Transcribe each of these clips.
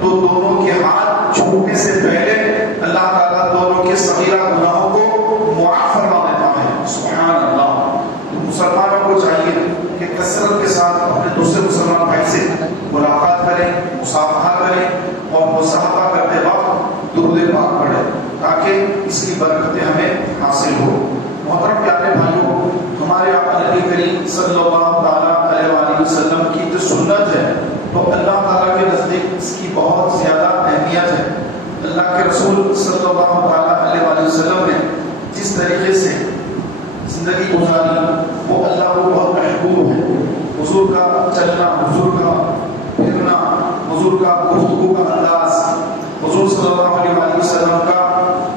تو دونوں کے ہاتھ چھوٹنے سے پہلے اللہ تعالیٰ دونوں کے صغیرہ گناہوں کو معاف فرما دیتا ہے. سبحان اللہ. تو مسلمانوں کو چاہیے کہ کثرت کے ساتھ اپنے دوسرے مسلمان بھائی سے ملاقات کریں، مصافحہ کریں اور مصافحہ کرتے وقت درود پاک پڑھیں تاکہ اس کی برکتیں ہمیں حاصل ہو. محترم پیارے بھائیوں، ہمارے آقا نبی کریم صلی اللہ تعالیٰ علیہ وآلہ وسلم کی جو سنت ہے تو اللہ تعالیٰ کے نزدیک اس کی بہت زیادہ اہمیت ہے. اللہ کے رسول صلی اللہ تعالیٰ علیہ وآلہ وسلم نے جس طریقے سے زندگی گزاری وہ اللہ کو بہت محبوب ہے. حضور کا چلنا، حضور کا پھرنا، حضور کا گفتگو کا انداز، حضور صلی اللہ علیہ وآلہ وسلم کا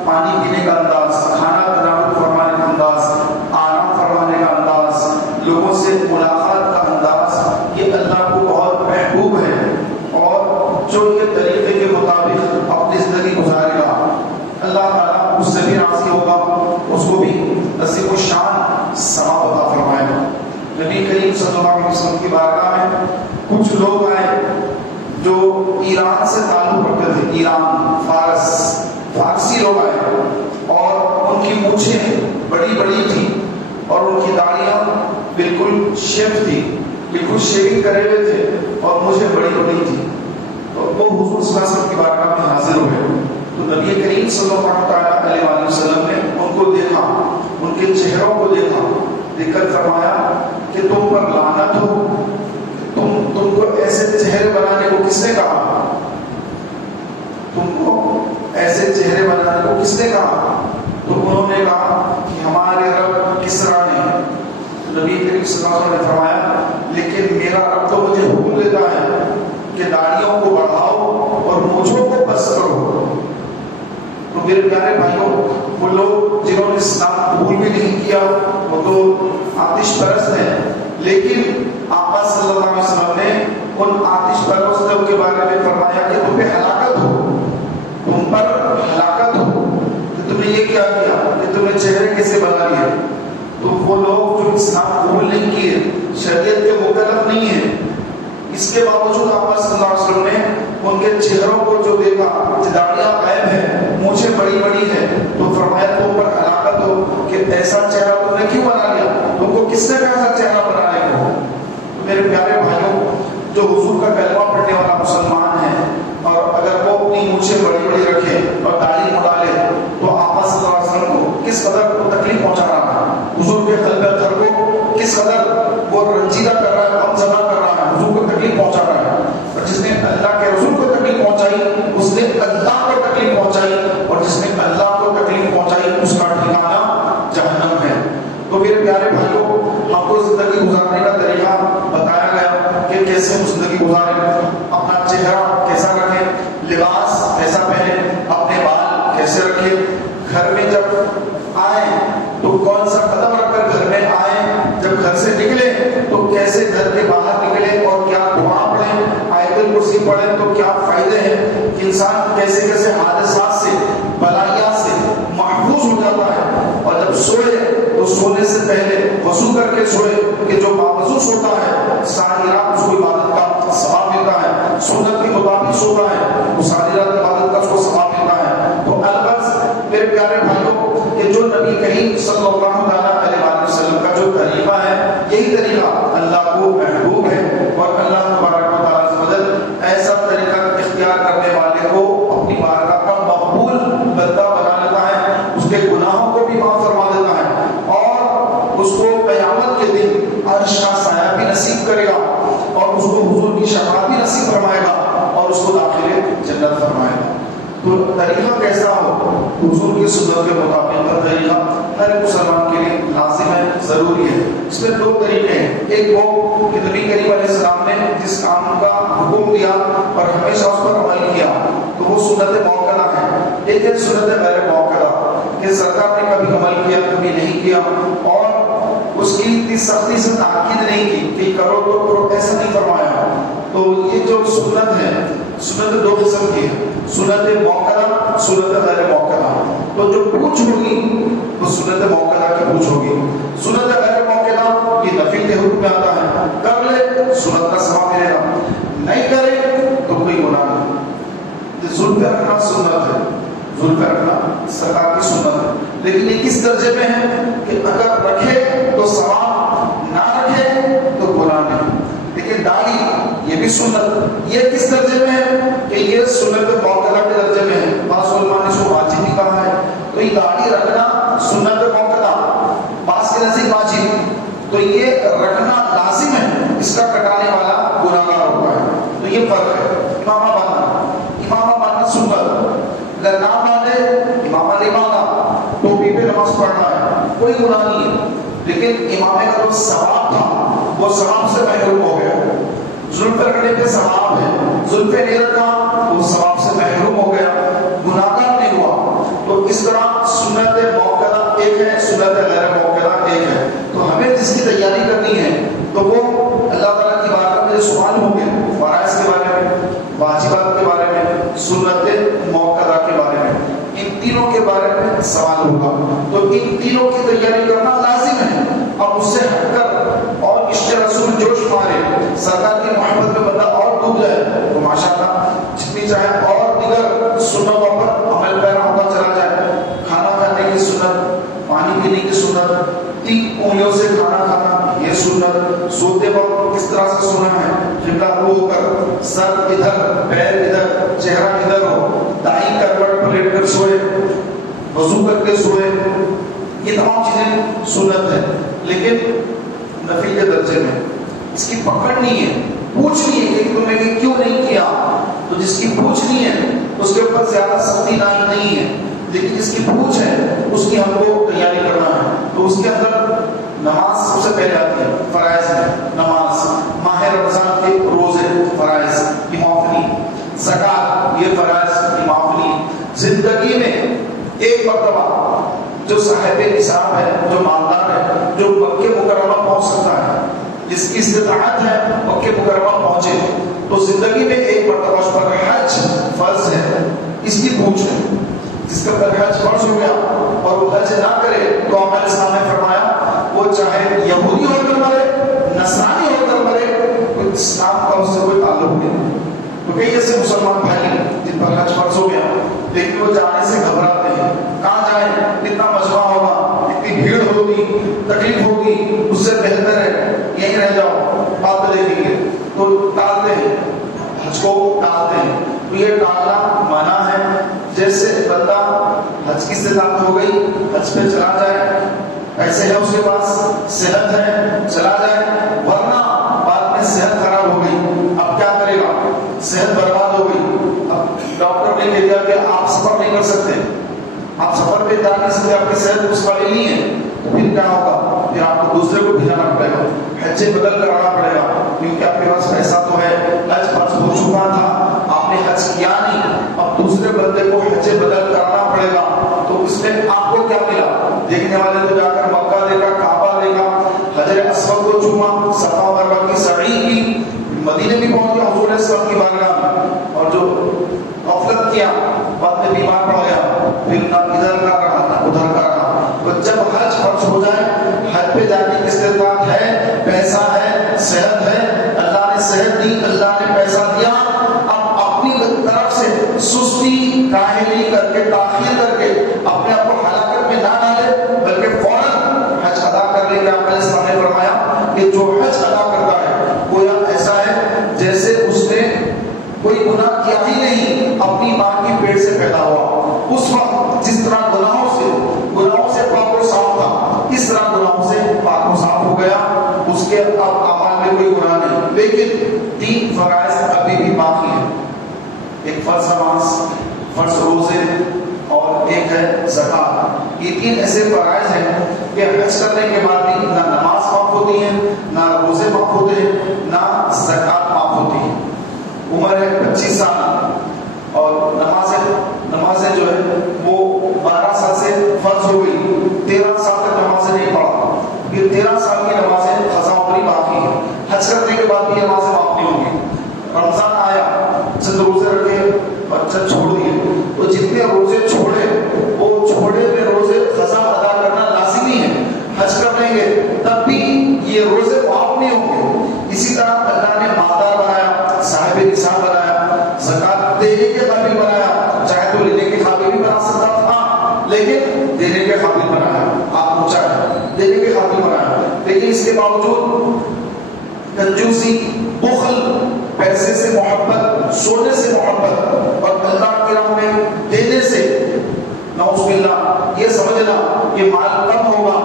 پانی پینے کا انداز، کھانا تناول فرمانے کا انداز، آرام فرمانے کا انداز، لوگوں سے ملاقات کا انداز، یہ اللہ کو بہت محبوب ہے. اور جو یہ طریقے کے مطابق اپنی زندگی گزارے گا اللہ تعالیٰ اس سے بھی راضی ہوگا، اس کو بھی نصیب و شان ثواب عطا فرمائے گا. نبی کریم صلی اللہ علیہ وسلم کی بارگاہ میں کچھ لوگ آئے جو ایران سے تعلق رکھتے تھے، ایران، فارسی لوگ آئے اور ان کی مونچھیں بڑی بڑی تھی اور ان کی داڑیاں بالکل شیو تھی، بالکل شیونگ کرے ہوئے تھے اور مجھے بڑی بڑی تھی. تو وہ حضور صلی اللہ علیہ وسلم کی بارگاہ میں حاضر ہوئے تو نبی کریم صلی اللہ تعالیٰ علیہ وآلہ وسلم نے ان کو دیکھا، ان کے چہروں کو دیکھا، دیکھ کر فرمایا کہ تم پر لعنت ہو، تم کو ایسے چہرے بنانے کو کس نے کہا؟ تم کو ایسے چہرے بنانے کو کس نے کہا؟ تو انہوں نے کہا کہ ہمارے رب کسرا نے. نبی کریم صلی اللہ علیہ وسلم نے فرمایا لیکن میرا رب تو مجھے حکم دیتا ہے کہ داڑھیوں کو بڑھاؤ اور مونچھوں کو بس کرو. تو میرے پیارے بھائیوں، وہ لوگ جنہوں نے اسلام قبول بھی نہیں کیا وہ تو آتش پرست ہیں، لیکن آقا صلی اللہ علیہ وسلم نے ان آتش پرستوں کے بارے میں فرمایا کہ تم پہ ہلاکت ہو، تم پر ہلاکت ہو کہ تم نے یہ کیا کیا کہ تم نے چہرے کیسے بنا لیے. تو وہ لوگ جو اسلام قبول نہیں کیے، شریعت کے مکلف نہیں ہیں، اس کے باوجود آقا صلی اللہ علیہ وسلم نے ان کے چہروں کو جو دیکھا کہ داڑیاں غائب ہیں، مونچھیں بڑی بڑی ہیں، تو فرمایا تم پر ہلاکت ہو کہ ایسا چہرہ تم نے کیوں بنا لیا، تم کو کس نے کہا ایسا چہرہ بنانے کو. تو میرے پیارے بھائیوں، جو حضور کا کلمہ پڑھنے والا مسلمان ہے اور اگر وہ اپنی مونچھیں بڑی بڑی رکھے اور داڑھی مڑا لے تو آقا صلی اللہ علیہ وسلم کو کس قدر وہ تکلیف پہنچا رہا ہے، حضور کے قلب اتھر کو کس قدر وہ رنجیدہ کر رہا ہے، غمزدہ کر رہا ہے، حضور کو تکلیف پہنچا رہا ہے. اور جس نے اللہ کے رسول کو تکلیف پہنچائی اس نے اللہ کو تکلیف پہنچائی، اور جس نے اللہ کو تکلیف پہنچائی اس کا ٹھکانہ جہنم ہے. تو میرے پیارے بھائیوں، ہم کو زندگی گزارنے کا طریقہ بتایا گیا کہ کیسے ہم زندگی گزاریں، اپنا چہرہ کیسا رکھیں، لباس کیسا پہنیں، اپنے بال کیسے رکھیں، گھر میں جب آئیں تو کون سا قدم رکھ کر گھر میں آئیں، جب گھر سے نکلے تو کیسے گھر کے باہر نکلے اور کیا دعا پڑھیں، آیت الکرسی پڑھیں تو کیا فائدے ہیں، انسان کیسے کیسے حادثات سے، بلائیات سے محفوظ ہو جاتا ہے. اور جب سوئے تو سونے سے پہلے وضو کر کے سوئے کہ جو باوضو سوتا ہے ساری رات اس کو عبادت کا ثواب ملتا ہے، سنت کے مطابق سو رہا ہے وہ ساری رات عبادت کا اس کو ثواب ملتا ہے. تو البتہ میرے پیارے بھائیوں کہ جو نبی کریم صلی اللہ علیہ وسلم کا جو طریقہ ہے یہی طریقہ اللہ کو محبوب ہے، اور اللہ تبارک و تعالیٰ ایسا طریقہ اختیار کرنے والے کو اپنی بارگاہ کا مقبول بندہ بنا لیتا ہے، اس کے گناہوں کو بھی معاف فرما دیتا ہے اور اس کو قیامت کے دن عرش کا سایہ بھی نصیب کرے گا اور اس کو حضور کی شفاعت بھی نصیب فرمائے گا اور اس کو داخل جنت فرمائے گا. تو طریقہ کیسا ہو، حضور کی سنت کے مطابق کا طریقہ ہر ایک مسلمان کے لیے لازم ہے، ضروری ہے. اس میں دو طریقے ہیں، ایک وہ کہ نبی کریم علیہ السلام نے جس کام کا حکم دیا اور ہمیشہ اس پر عمل کیا تو وہ سنت موکلہ ہے. ایک ہے سنت غیر موکلہ کہ سرکار نے کبھی عمل کیا کبھی نہیں کیا اور اس کی اتنی سختی سے تاکید نہیں کی کہ کرو تو کرو، ایسا نہیں فرمایا. تو یہ جو سنت ہے، سنت دو قسم کی ہے، سنت موکلہ، سنت غیر موکلہ. تو جو پوچھ ہوگی وہ سنت موکلہ کی پوچھ ہوگی. سنت غیر موکلہ یہ نفل کے حکم میں آتا ہے، کر لے سنت کا ثواب ملے گا، نہیں کرے تو کوئی گناہ نہیں. زلفیں رکھنا سنت ہے، زلفیں رکھنا سرکار کی سنت ہے، لیکن یہ کس درجے میں ہے کہ اگر رکھے تو ثواب، نہ رکھے تو گناہ نہیں۔ لیکن داڑھی یہ بھی سنت، یہ کس درجے میں ہے کہ یہ سنت موقعہ کے درجے میں ہے، بعض علماء نے اس کو واجب بھی کہا ہے۔ تو یہ داڑھی رکھنا سنت موقعہ، بعض کے نزدیک واجب، تو یہ رکھنا لازم ہے، اس کا کٹانے والا گناہگار ہوتا ہے۔ تو یہ فرق ہے۔ امامہ باندھنا سنت، اگر نہ باندھے امامہ نہیں باندھا، ٹوپی پہ نماز پڑھنا ہے، کوئی گناہ نہیں ہے، لیکن امامے کا جو ثواب تھا وہ ثواب سے محروم ہو گیا۔ زلف رکھنے پہ ثواب ہے، زلفیں نہیں رکھا تو ثواب سے محروم ہو گیا، گناہگار نہیں ہوا۔ تو اس طرح سنت موقعہ ایک ہے، سنت غیر موقعہ ایک ہے۔ تو ہمیں جس کی تیاری کرنی ہے تو وہ اللہ تعالیٰ کی بارگاہ میں سوال ہوں گے فرائض کے بارے میں، واجبات کے بارے میں، سنت موقعہ کے بارے میں، ان تینوں کے بارے میں سوال ہوگا۔ تو ان تینوں کی تیاری کرنا لازم ہے، اور اس سے ہٹ کر اور عشق رسول جوش مارے، سرکار کی محبت میں بندہ اور ڈوب جائے تو ماشاءاللہ جتنی چاہے اور دیگر سنتوں پر عمل پیرا ہوتا چلا جائے۔ کھانا کھانے کی سنت، پانی پینے کی سنت، 3 انگلیوں سے کھانا کھانا یہ سنت، سوتے وقت کس طرح سے سونا ہے، قبلہ رو ہو کر، سر ادھر، پیر ادھر، چہرہ ادھر ہو، دائیں کروٹ پلٹ کر سوئے، وضو کر کے سوئے، یہ تمام چیزیں سنت ہے، لیکن نفل کے درجے میں۔ اس کی پکڑ نہیں ہے، پوچھ نہیں ہے کہ تم نے یہ کیوں نہیں کیا، تو جس کی پوچھ نہیں ہے اس کے اوپر زیادہ سختی نہیں ہے، لیکن جس کی پوچھ ہے اس کی ہم کو تیاری کرنا ہے۔ تو اس کے اندر نماز سب سے پہلے آتی ہے، فرائض ہے نماز، ماہ رمضان کے روزے فرائض کی معافی، زکات یہ فرائض کی معافی۔ زندگی میں ایک مرتبہ جو صاحب نصاب ہے، جو مالدار ہے، جو مکہ مکرمہ پہنچ سکتا ہے، جس کی استطاعت ہے مکہ مکرمہ پہنچے، تو زندگی میں ایک مرتبہ اس پر حج فرض ہے، اس کی پوچھ ہے۔ جس کا پر حج فرض ہو گیا اور وہ حج نہ کرے تو آپ اسلام نے فرمایا وہ چاہے یہودی ہو کر مرے، نصرانی ہو کر مرے، اسلام کا اس سے کوئی تعلق نہیں۔ تو کئی ایسے مسلمان بھائی جن پر حج فرض ہو گیا لیکن وہ جانے سے گھبراتے ہیں، کہاں جائیں، اتنا مجمع ہوگا، اتنی بھیڑ ہوگی، تکلیف ہوگی، اس سے بہتر ہے یہیں رہ جاؤ، بعد میں دیکھیں گے، تو ٹالتے ہیں، حج کو ٹالتے ہیں۔ تو یہ ٹالنا منع ہے۔ جیسے بندہ حج کی استطاعت ہو گئی، حج پہ چلا جائے، ایسے ہے اس کے پاس صحت ہے، چلا جائے، ورنہ بعد میں صحت خراب ہو گئی، اب کیا کرے گا، صحت برباد ہو گئی، اب ڈاکٹر نے کہہ دیا کہ آپ سفر نہیں کر سکتے، آپ سفر پہ جا نہیں سکتے، آپ کی صحت اس قابل نہیں ہے، تو پھر کیا ہوگا، پھر آپ کو دوسرے کو بھیجانا پڑے گا، حج بدل کرانا پڑے گا، کیونکہ آپ کے پاس پیسہ تو ہے، حج فرض ہو چکا تھا، آپ نے حج کیا نہیں، اب دوسرے بندے کو حج بدل کرنا پڑے گا، تو اس میں آپ کو کیا ملا؟ دیکھنے والے تو جا کر مکہ دیکھا، کعبہ دیکھا، حجر اسود کو چوما، صفا مروہ کی سعی کی، مدینے بھی پہنچ گیا حضور صلی اللہ علیہ وسلم کی بارگاہ میں، اور جو غفلت کیا بعد میں بیمار پڑ گیا، پھر نہ ادھر کا رہا نہ ادھر کا رہا۔ تو جب حج فرض ہو جائے، حج پہ جانے کی استطاعت ہے، پیسہ ہے، صحت ہے، اللہ نے صحت دی، اللہ نے پیسہ دیا، اب اپنی طرف سے سستی کاہلی کر کے، تاخیر کر کے اپنے آپ کو ہلاکت میں نہ ڈالے، بلکہ فوراً حج ادا کر لے۔ آپ علیہ السلام نے فرمایا کہ جو حج ادا کرتا ہے گویا ایسا ہے جیسے اس نے کوئی گناہ کیا ہی نہیں، اپنی ماں کی پیٹ سے پیدا ہوا۔ اس وقت جس طرح گناہوں سے پاک و صاف تھا، اس طرح گناہوں سے پاک و صاف ہو گیا، اس کے اب اعمال میں کوئی گناہ نہیں۔ لیکن 3 فرائض ابھی بھی باقی ہیں، ایک فرض نماز، فرض روزے، اور ایک ہے زکات۔ یہ 3 ایسے فرائض ہیں کہ حج کرنے کے بعد بھی نہ نماز معاف ہوتی ہے، نہ روزے معاف ہوتے ہیں، نہ زکات معاف ہوتی ہے۔ عمر ہے 25 سال اور نمازیں جو ہے وہ 12 سال سے فرض ہو گئی، 13 سال تک نمازیں نہیں پڑھا، یہ 13 سال کی نمازیں قضا عمری باقی ہیں۔ حج کرنے کے بعد بھی نمازیں معاف نہیں ہوں گی۔ رمضان آیا، چند روزے رکھے اور چند چھوڑ دیے، تو جتنے روزے چھوڑے وہ چھوڑے میں روزے قضا ادا کرنا لازمی ہے۔ حج کر لیں گے تب بھی یہ روزے معاف نہیں ہوں گے۔ اسی طرح اللہ نے مالدار بنایا، صاحب نصاب بنایا، زکات دینے کے قابل بنایا، چاہے تو لینے کے قابل بھی بنا سکتا تھا لیکن دینے کے قابل بنایا، آپ اونچا ہے دینے کے قابل بنایا، لیکن اس کے باوجود کنجوسی، بخل، پیسے سے محبت، سونے سے محبت اور اللہ کی راہ میں دینے سے نعوذ باللہ یہ سمجھنا کہ مال کم ہوگا،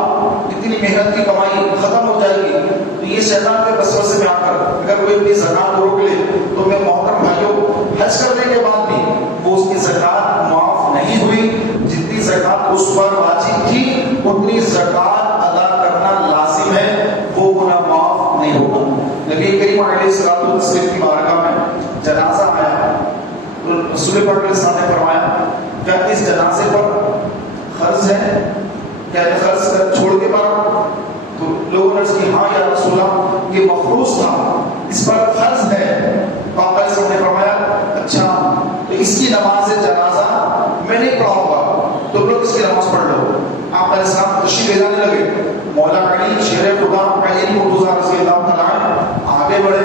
اتنی محنت کی کمائی ختم ہو جائے گی، تو یہ شیطان کے وسوسے میں آ کر اگر کوئی اپنی زکات کو روک لے تو میں محترم بھائیوں حج کرنے کے بعد بھی وہ اس کی زکات معاف نہیں ہوئی، جتنی زکات اس پر واجب تھی اتنی زکات ادا کرنا لازم ہے، وہ گناہ معاف نہیں ہوگا۔ نبی کریم علیہ الصلوۃ والتسلیم کی بارگاہ میں جنازہ آیا تو رسول پاک علیہ السلام نے فرمایا کیا اس جنازے پر قرض ہے، کیا یہ قرض کر چھوڑ کے مارا؟ تو لوگوں نے کہا ہاں یا رسول اللہ یہ مخروص تھا، اس پر قرض ہے۔ پاک علیہ السلام نے فرمایا اچھا تو اس کی نماز جنازہ میں نہیں پڑھاؤں گا، تو لوگ اس کی نماز پڑھ لو۔ آپ علیہ السلام تشریف لے جانے لگے، مولا علی شیر خدا علی مرتضیٰ رضی اللہ تعالیٰ عنہ آگے بڑھے،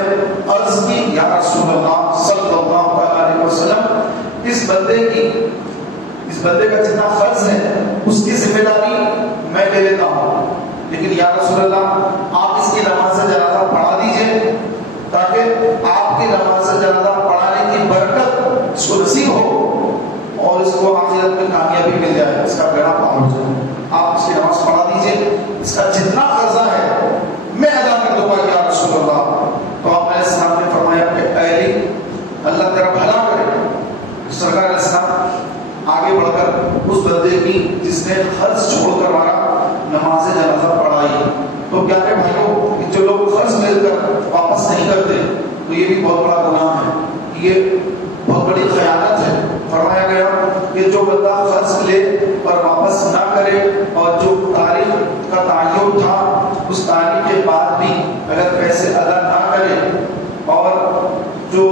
عرض کی یا رسول اللہ صلی اللہ علیہ وسلم اس بندے کا جتنا فرض ہے اس کی ذمہ داری میں لے لیتا ہوں، لیکن یا رسول اللہ آپ اس کی نماز جنازہ پڑھا دیجئے تاکہ آپ کی نماز جنازہ پڑھانے کی برکت اس کو نصیب ہو اور اس کو آخرت میں کامیابی مل جائے، اس کا بیڑا پار ہو جائے۔ آپ اس کی نماز پڑھا دیجئے، اس کا جتنا قرضہ ہے میں ادا کر دوں گا یا رسول اللہ۔ تو آپ علیہ السلام نے فرمایا کہ اے علی اللہ تیرا بھلا کرے۔ سرکار علیہ السلام آگے بڑھ کر اس بندے کی جس نے قرض چھوڑ کر مارا نماز جنازہ پڑھائی۔ تو پیارے بھائیوں جو لوگ قرض مل کر واپس نہیں کرتے تو یہ بھی بہت بڑا گناہ ہے، یہ بہت بڑی خیانت ہے۔ فرمایا گیا کہ جو بندہ قرض لے اور واپس نہ کرے اور جو تاریخ کا تعین تھا اس تاریخ کے بعد بھی اگر پیسے ادا نہ کرے اور جو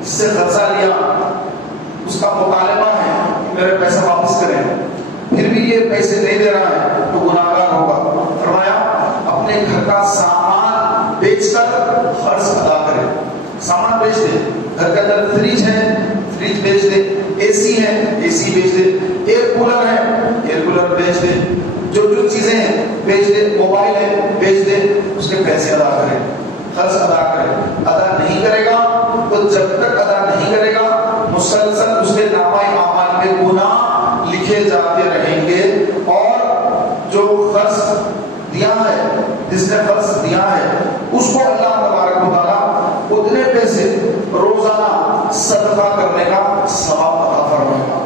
اس سے قرضہ لیا اس کا مطالبہ ہے کہ میرے پیسہ واپس کریں پھر بھی یہ پیسے نہیں دے رہا ہے تو گناہ گار ہوگا۔ فرمایا اپنے گھر کا سامان بیچ کر قرض ادا کرے، سامان بیچ دے، گھر کے اندر فریج ہے فریج بیچ دے، اے سی ہے اے سی بیچ دے، ایئر کولر ہے ایئر کولر بیچ دے، جو چیزیں ہیں بیچ دے، موبائل ہے بیچ دے، اس کے پیسے ادا کرے، قرض ادا کرے۔ ادا نہیں کرے گا تو جب تک ادا نہیں کرے گا مسلسل اس کے نامہ اعمال میں گناہ لکھے جاتے رہیں گے، اور جو قرض دیا ہے جس نے قرض دیا ہے اس کو اللہ تبارک و تعالیٰ اتنے پیسے روزانہ صدقہ کرنے کا ثواب عطا فرمائے گا،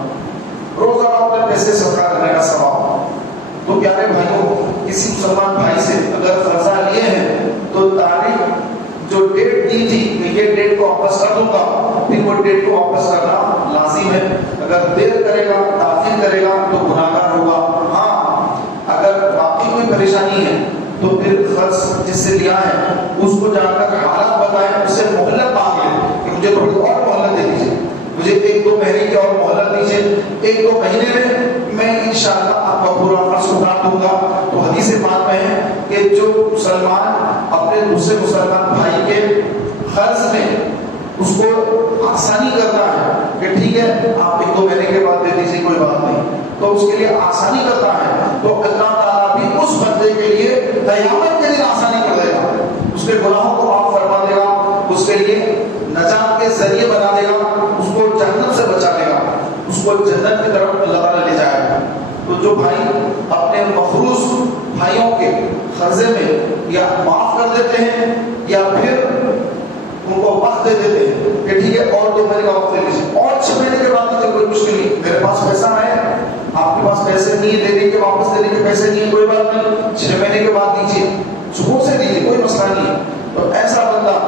روزانہ اتنے پیسے صدقہ کرنے کا ثواب۔ تو پیارے بھائیوں کسی مسلمان بھائی سے اگر قرضہ لیے ہیں تو تاریخ جو ڈیٹ دی تھی کہ یہ ڈیٹ کو واپس کر دوں گا پھر وہ ڈیٹ کو واپس کرنا لازم ہے۔ اگر دیر کرے گا تاخیر کرے گا تو گناہ گار ہوگا۔ ہاں اگر واقعی کوئی پریشانی ہے تو پھر قرض جس سے لیا ہے اس کو جا کر حالات بتائیں، اس سے مہلت مانگ لیں کہ مجھے تھوڑی اور مہلت دے دیجیے، مجھے 1-2 مہینے کی اور مہلت دیجیے، 1-2 مہینے میں انشاءاللہ آپ کا پورا قرض اتار دوں گا۔ تو حدیث پاک میں ہے کہ جو مسلمان اپنے دوسرے مسلمان بھائی کے قرض میں اس کو آسانی کرتا ہے کہ ٹھیک ہے آپ 1-2 مہینے کے بعد دے دیجیے کوئی بات نہیں، تو اس کے لیے آسانی کرتا ہے تو اللہ تعالیٰ بھی اس بندے کے لیے قیامت کے دن آسانی کر دے گا، اس کے گناہوں کو معاف فرما دے گا، اس کے لیے نجات کے ذریعے بنا دے گا، اس کو جہنم سے بچا دے گا، اس کو جنت کی طرف اللہ تعالیٰ لے جائے گا۔ تو جو بھائی اپنے مخروص بھائیوں کے قرضے میں یا معاف کر دیتے ہیں یا پھر ان کو وقت دے دیتے ہیں کہ ٹھیک ہے اور 2 مہینے کا وقت دے لیجیے اور 6 مہینے کے بعد دیجیے، کوئی مشکل نہیں، میرے پاس پیسہ ہے، آپ کے پاس پیسے نہیں ہے دینے کے واپس دینے کے پیسے نہیں ہے، کوئی بات نہیں، 6 مہینے کے بعد دیجیے، سکون سے دیجیے، کوئی مسئلہ نہیں ہے۔ تو ایسا بندہ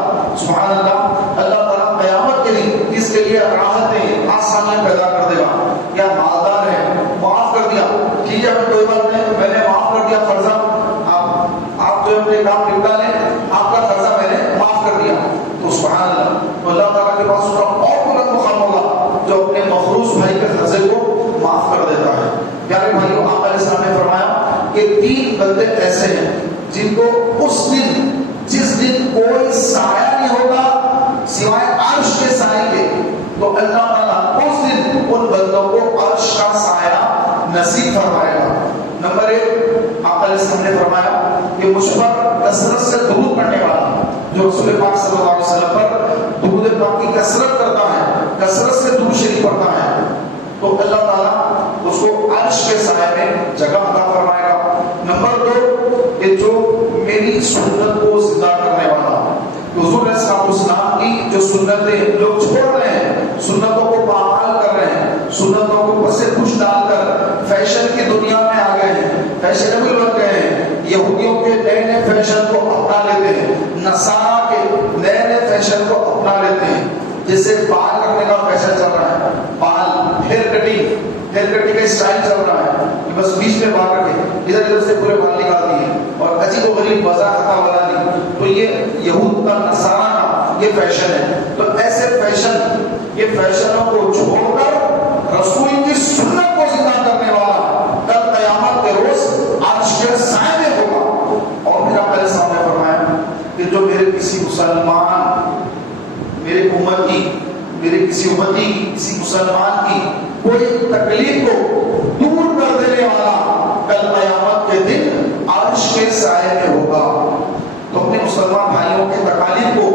سبحان اللہ اللہ تعالیٰ قیامت کے دن اس کے لیے راحتیں آسانیاں پیدا کر دے گا۔ یا مالدار ہے معاف کر دیا، ٹھیک ہے کوئی بات نہیں، میں نے معاف کر دیا قرضہ، آپ جو اپنے کام نپٹا لیں، آپ کا قرضہ میں نے معاف کر دیا، تو سبحان اللہ تو اللہ تعالیٰ کے پاس اس کا اور بلند مقام ہوگا جو اپنے مخروص بھائی کے قرضے کو معاف کر دیتا ہے۔ پیارے بھائیوں آپ علیہ السلام نے فرمایا کہ 3 بندے ایسے ہیں جن کو اس دن جس دن کوئی سایہ نہیں ہوگا سوائے عرش کے سائے کے، تو اللہ تعالیٰ اس دن ان بندوں کو عرش کا سایہ نصیب فرمائے گا۔ نمبر 1، آپ علیہ السلام نے فرمایا کہ مجھ پر کثرت سے درود پڑھنے والا، جو رسول پاک صلی اللہ علیہ وسلم پر درود پاک کی کثرت کرتا ہے، کثرت سے درود شریف پڑھتا ہے، تو اللہ تعالیٰ اس کو عرش کے سائے میں جگہ عطا فرمائے گا۔ نمبر 2، کہ جو میری سنت کو زندہ کرنے والا، حضور علیہ السلام کی جو سنتیں لوگ چھوڑ رہے ہیں، سنتوں کو پامال کر رہے ہیں، سنتوں کو پسے پوچھ ڈال کر فیشن کی دنیا میں آ گئے ہیں، فیشنیبل بن گئے ہیں، یہودیوں کے نئے نئے فیشن کو اپنا لیتے ہیں، نصارا کے نئے نئے فیشن کو اپنا لیتے ہیں، جیسے بال رکھنے کا فیشن چل رہا ہے، بال ہیئر کٹنگ کا اسٹائل چل رہا ہے کہ بس بیچ میں بال رکھے، ادھر ادھر سے پورے بال نکال دیے اور عجیب و غریب وضع خطا بنا دی، تو یہ یہود کا نصارا کا یہ فیشن ہے۔ تو ایسے فیشن، یہ فیشنوں کو چھوڑ کر رسول کی سنت کو زندہ کرنے والا کل قیامت کے روز عرش کے سائے میں ہوگا۔ اور پھر آپ میرے سامنے فرمایا کہ جو میرے کسی مسلمان، میرے کسی امتی کسی مسلمان کی کوئی تکلیف کو دور کر دینے والا کل قیامت کے دن عرش کے سائے میں ہوگا۔ تو اپنے مسلمان بھائیوں کے تکالیف کو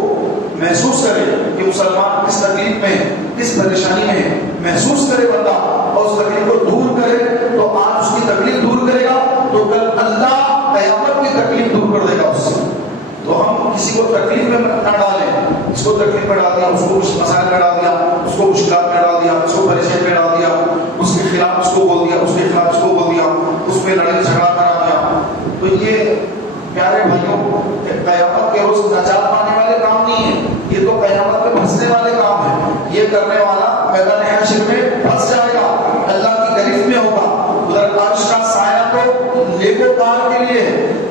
محسوس کرے کہ مسلمان کس تکلیف میں، کس پریشانی میں محسوس کرے بندہ، اور اس تکلیف کو دور کرے، تو آج اس کی تکلیف دور کرے گا تو کل اللہ قیامت کی تکلیف دور کر دے گا اس سے۔ تو ہم کسی کو تکلیف میں نہ ڈالیں، اس کو تکلیف میں ڈال دیا، اس کو مسائل میں ڈال دیا، اس کو مشکلات میں ڈال دیا، اس کو پریشانی میں ڈال دیا، اس کے خلاف اس کو بول دیا، اس کے خلاف اس کو بول دیا، اس میں لڑائی جھگڑا کرا دیا، تو یہ پیارے بھائیوں قیامت کے روز نجات پانے والے کام نہیں ہے، یہ تو قیامت میں پھنسنے والے کام ہے۔ یہ کرنے والا میدان حشر میں پھنس جائے گا، اللہ کی گرفت میں ہوگا۔ ادھر عرش کا سایہ تو نیکوکار کے لیے،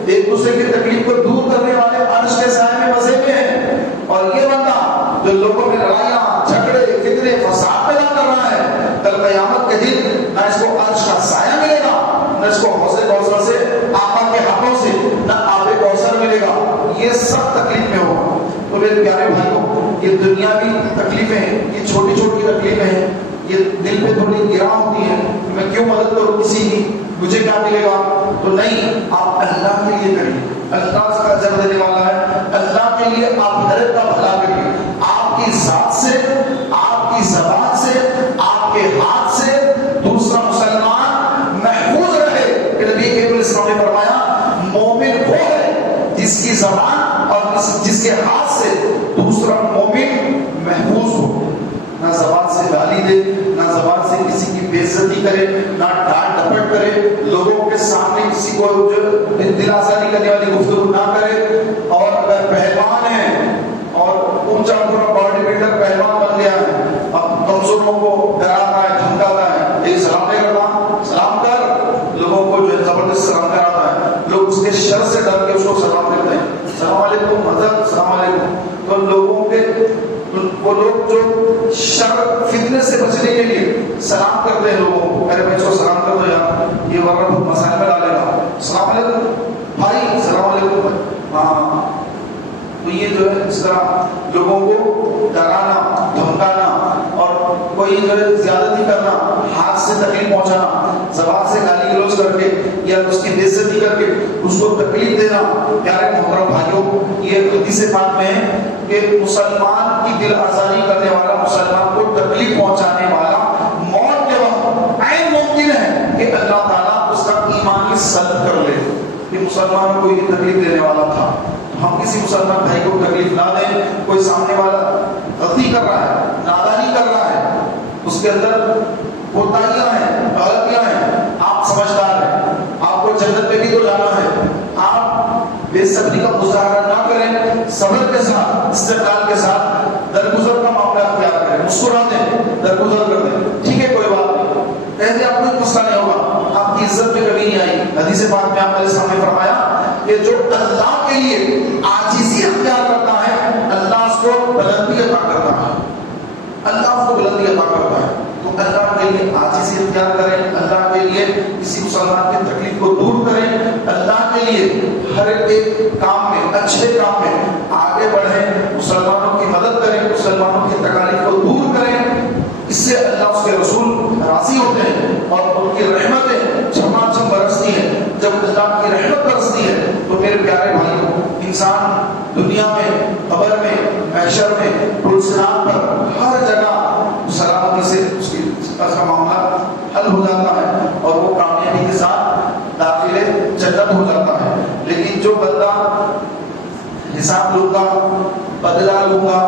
ایک دوسرے کی تکلیف کو دور کرنے والے عرش کے سائے میں مزے میں ہیں، اور یہ بندہ جو لوگوں میں لڑائیاں، جھگڑے، فتنے، فساد پیدا کر رہا ہے، کل قیامت کے دن نہ اس کو عرش کا سایہ ملے گا، نہ اس کو حوض کوثر سے آقا کے ہاتھوں سے نہ آب کوثر ملے گا، یہ سب تکلیف میں ہوگا۔ تو میرے پیارے بھائیوں، یہ دنیاوی تکلیفیں، یہ چھوٹی چھوٹی تکلیفیں ہیں، یہ دل پہ تھوڑی گرا ہوتی ہیں، میں کیوں مدد کروں کسی کی، مجھے کیا ملے گا؟ تو نہیں، آپ اللہ کے لیے کریے، اللہ کا اجر دینے والا ہے، اللہ کے لیے آپ ہر کا بھلا کریے، آپ کی ذات سے، آپ کی زبان سے، آپ کے ہاتھ سے دوسرا مسلمان محفوظ رہے۔ کہ نبی کریم علیہ السلام نے فرمایا مومن وہ ہے جس کی زبان اور جس کے ہاتھ سے دوسرا مومن محفوظ ہو، نہ زبان سے گالی دے، نہ زبان سے کسی کی بے عزتی کرے، نہ ڈانٹ ڈپٹ کرے، لوگوں کے سامنے کسی کو جو دل آزاری کرنے والی گفتگو نہ کرے، اور اگر پہلوان ہے اور اونچا پورا باڈی بلڈر پہلوان بن گیا ہے، اب کمزوروں کو ڈراتا ہے، دھمکاتا ہے، یہ سلام نہیں کرتا، سلام کر، لوگوں کو جو زبردست سلام کراتا ہے، لوگ اس کے شر سے ڈر کے اس کو سلام کرتے ہیں، السلام علیکم حضرت، السلام علیکم۔ تو لوگوں کے وہ لوگ جو شر فتنے سے بچنے کے لیے سلام کرتے ہیں لوگوں کو، میرے بچوں کو سلام کر دو یار، یہ ورنہ بہت مسائل میں ڈالے گا، السلام علیکم بھائی، السلام علیکم، ہاں۔ تو یہ جو ہے اس طرح لوگوں کو ڈرانا، دھمکانا، اور کوئی جو ہے زیادتی کرنا، ہاتھ سے تکلیف پہنچانا، زبان سے گالی گلوچ کر کے یا اس کی بے عزتی کر کے اس کو تکلیف دینا، پیارے محترم بھائیوں، یہ حدیث پاک میں ہے کہ مسلمان کی دل آزاری کرنے والا، مسلمان کو تکلیف پہنچانے والا موت کے وقت عین ممکن ہے کہ اللہ تعالیٰ اس کا ایمان ہی سلب کر لے، کہ مسلمان کو یہ تکلیف دینے والا تھا۔ ہم کسی مسلمان بھائی کو تکلیف نہ دیں، کوئی سامنے والا غلطی کر رہا ہے، نادانی کر رہا ہے، اس کے اندر کوتاہیاں ہیں، غلطیاں ہیں، آپ سمجھدار ہیں، آپ کو جنت میں بھی تو جانا ہے، آپ بے صبری کا مظاہرہ نہ کریں، صبر کے ساتھ، استقلال کے ساتھ درگزر کا معاملہ اختیار کریں، مسکرا دیں، درگزر کر دیں، ٹھیک ہے کوئی بات نہیں، کہتے آپ کوئی مسئلہ نہیں ہوگا، آپ کی عزت میں کمی نہیں آئی۔ حدیث پاک میں آپ نے سامنے فرمایا کہ جو اللہ کے لیے عاجزی اختیار کرتا ہے، اللہ اس کو بلندی عطا کرتا ہے، اللہ اس کو بلندی عطا کرتا ہے۔ تو اللہ کے لیے عاجزی اختیار کریں، اللہ کے لیے کسی مسلمان کی تکلیف کو دور کریں، اللہ کے لیے ہر ایک کام میں، اچھے کام میں آگے بڑھیں، مسلمانوں کی مدد کریں، مسلمانوں کی تکالیف کو دور کریں، اس سے اللہ اس کے رسول راضی ہوتے ہیں اور ان کی رحمتیں چھماچم برستی ہیں. جب اللہ کی رحمت برستی ہے تو میرے پیارے بھائیوں انسان دنیا میں قبر میں محشر میں پلسرات پر ہر جگہ سلامتی سے اس کا معاملہ حل ہو جاتا ہے اور وہ کامیابی کے ساتھ داخل جنت ہو جاتا ہے. لیکن جو بندہ حساب لوں گا, بدلا لوں گا,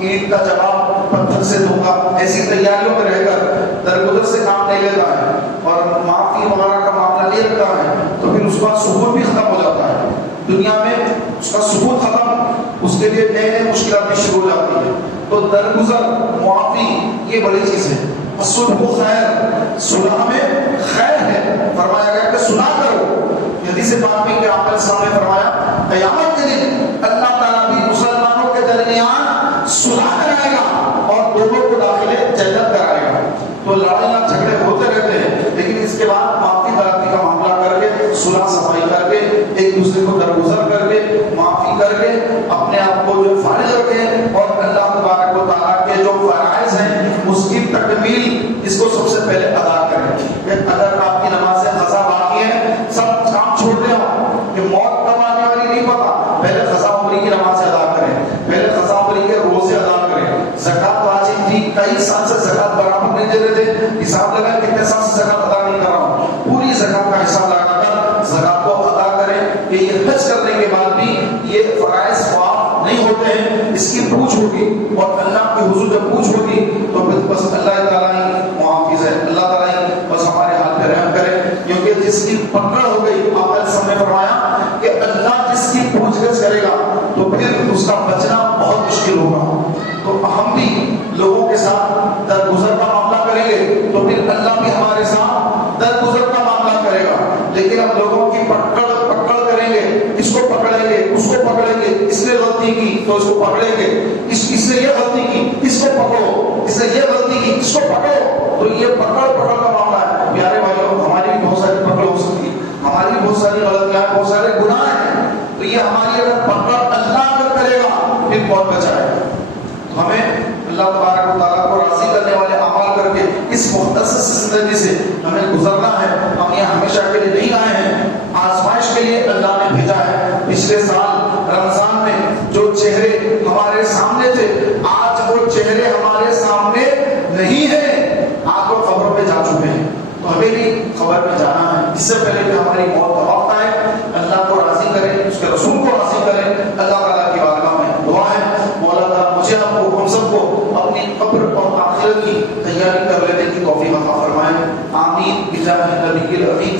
اینٹ کا جواب پتھر سے دوں گا, ایسی تیاریوں میں رہ کر درگزر سے کام نہیں لیتا ہے اور معافی وغیرہ کا معاملہ نہیں رکھتا ہے تو پھر اس کا سکون بھی ختم ہو جاتا ہے. دنیا میں اس کا سکون ختم, اس کے لیے نئے نئے مشکلات بھی شروع ہو جاتی ہیں. تو درگزر معافی یہ بڑی چیز ہے. صلح خیر, صلح میں خیر ہے. فرمایا گیا کہ صلح کرو. حدیث پاک میں کہ آپ نے سامنے فرمایا قیامت کے دن اللہ تعالیٰ بھی مسلمانوں کے درمیان صلح کرائے گا اور دونوں کو داخل جنت کرائے گا. تو لڑائیاں جھگڑے ہوتے رہتے ہیں لیکن اس کے بعد معافی ترقی کا معاملہ کر کے صلح صفائی کر کے ایک دوسرے کو درگزر کر کے معافی کر کے اپنے آپ کو جو فارغ رکھیں اور اللہ تبارک و تعالیٰ کے جو فرائض ہیں اس کی تکمیل اس کو سب سے پہلے ادا کریں. اگر آپ کی نماز قضا باقی ہے, سب کام چھوڑتے ہو کہ موت کب آنے والی نہیں پتا, پہلے قضا عمری کی نماز ادا کریں, پہلے قضا عمری کے روزے ادا کریں. زکات واجب تھی, کئی سال سے زکات برابر نہیں دے رہے تھے, حساب لگا کتنے سال سے زکات ادا نہیں کر رہا ہوں, پوری زکات کا حساب لگا کر زکات کو ادا کریں کہ یہ حج کرنے کے بعد بھی یہ فرائض معاف نہیں ہوتے ہیں. اس کی پوچھ ہوگی اور اللہ کے حضور جب پوچھ ہوگی تو پھر بس اللہ تعالیٰ ہی محافظ ہے. اللہ تعالیٰ ہی بس ہمارے حال پہ رحم کرے کیونکہ جس کی پکڑ ہو گئی آپ نے سب نے فرمایا کہ اللہ جس کی پوچھ گچھ کرے گا تو پھر اس کا بچنا بہت مشکل ہوگا. تو ہم بھی لوگوں کے ساتھ درگزر کا معاملہ کریں گے تو پھر اللہ بھی ہمارے ساتھ درگزر کا معاملہ کرے گا. لیکن ہم لوگوں کی پکڑ کریں گے, اس کو پکڑیں گے, اس کو پکڑیں گے, اس نے غلطی کی تو اس کو پکڑیں گے, اس نے یہ غلطی کی اس کو پکڑو, اس نے یہ غلطی کی اس کو پکڑو, تو یہ پکڑ کا معاملہ ہے. پیارے بھائیوں ہماری بھی بہت ساری پکڑ ہو سکتی ہے, ہماری بہت ساری غلطیاں, بہت سارے گناہ ہیں, تو یہ ہماری اگر پکڑ اللہ اگر کرے گا پھر کون بچائے گا. ہمیں اللہ تبارک و تعالیٰ کو راضی کرنے والے اعمال کر کے اس مختصر زندگی سے ہمیں گزرنا ہے. ہم یہاں ہمیشہ کے لیے نہیں آئے ہیں, آزمائش کے لیے اللہ نے بھیجا ہے. پچھلے سال رمضان میں جو چہرے ہمارے سامنے تھے آج وہ چہرے ہمارے سامنے نہیں ہیں, آپ وہ قبروں میں جا چکے ہیں. تو ہمیں بھی قبر میں جانا ہے. اس سے پہلے کہ ہماری موت کا وقت آئے اللہ کو راضی کریں, اس کے رسول کو راضی کریں. اللہ تعالیٰ کی بارگاہ میں دعا ہے مولا تعالیٰ مجھے آپ کو ہم سب کو اپنی قبر اور آخرت کی تیاری کر لینے کی توفیق عطا فرمائے. آمین بجاہ نبی الامین.